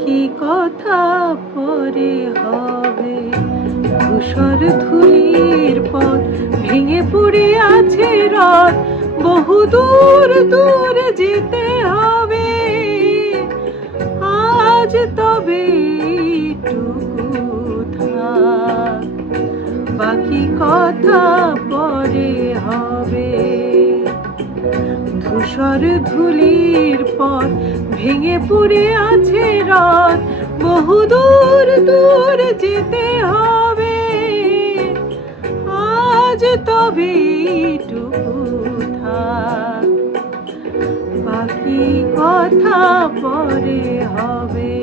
বাকি কথা পরে হবে। ধূসর ধূলির পথ ভেঙে পড়ে আছে রথ, বহু দূর দূর যেতে হবে। আজ তবে এইটুকু থাক, বাকি কথা পরে হবে। ধূসর ধূলির পথ ভেঙে পড়ে আছে রথ, বহু দূর দূর যেতে হবে। আজ তবে এইটুকু থাক, বাকি কথা পরে হবে।